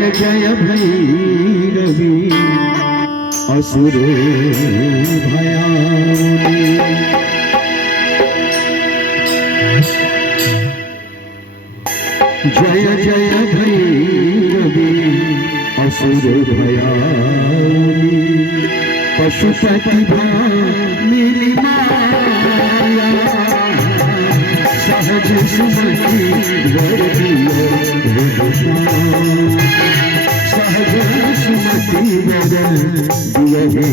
जय भैरवी असुर भयाउनि जय जय भैरवी असुर भयाउनि पशुपति भामिनी माया सहज सुमति वर दियो सहज सुमति वर दियो हे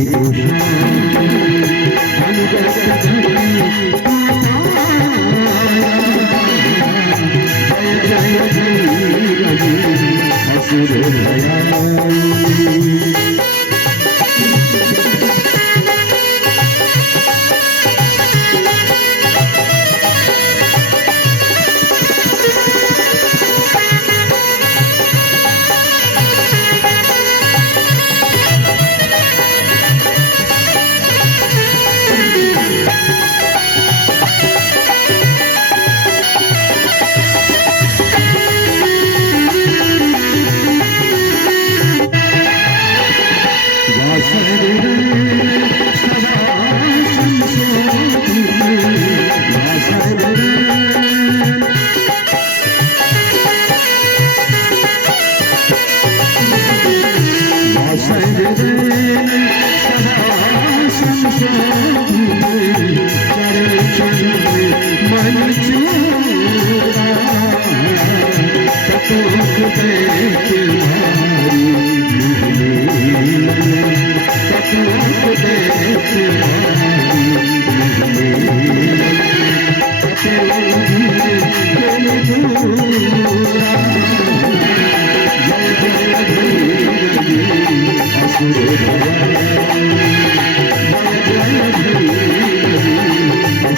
अनुगत जय जय भैरवी असुर भयाउनि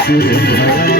Thank you.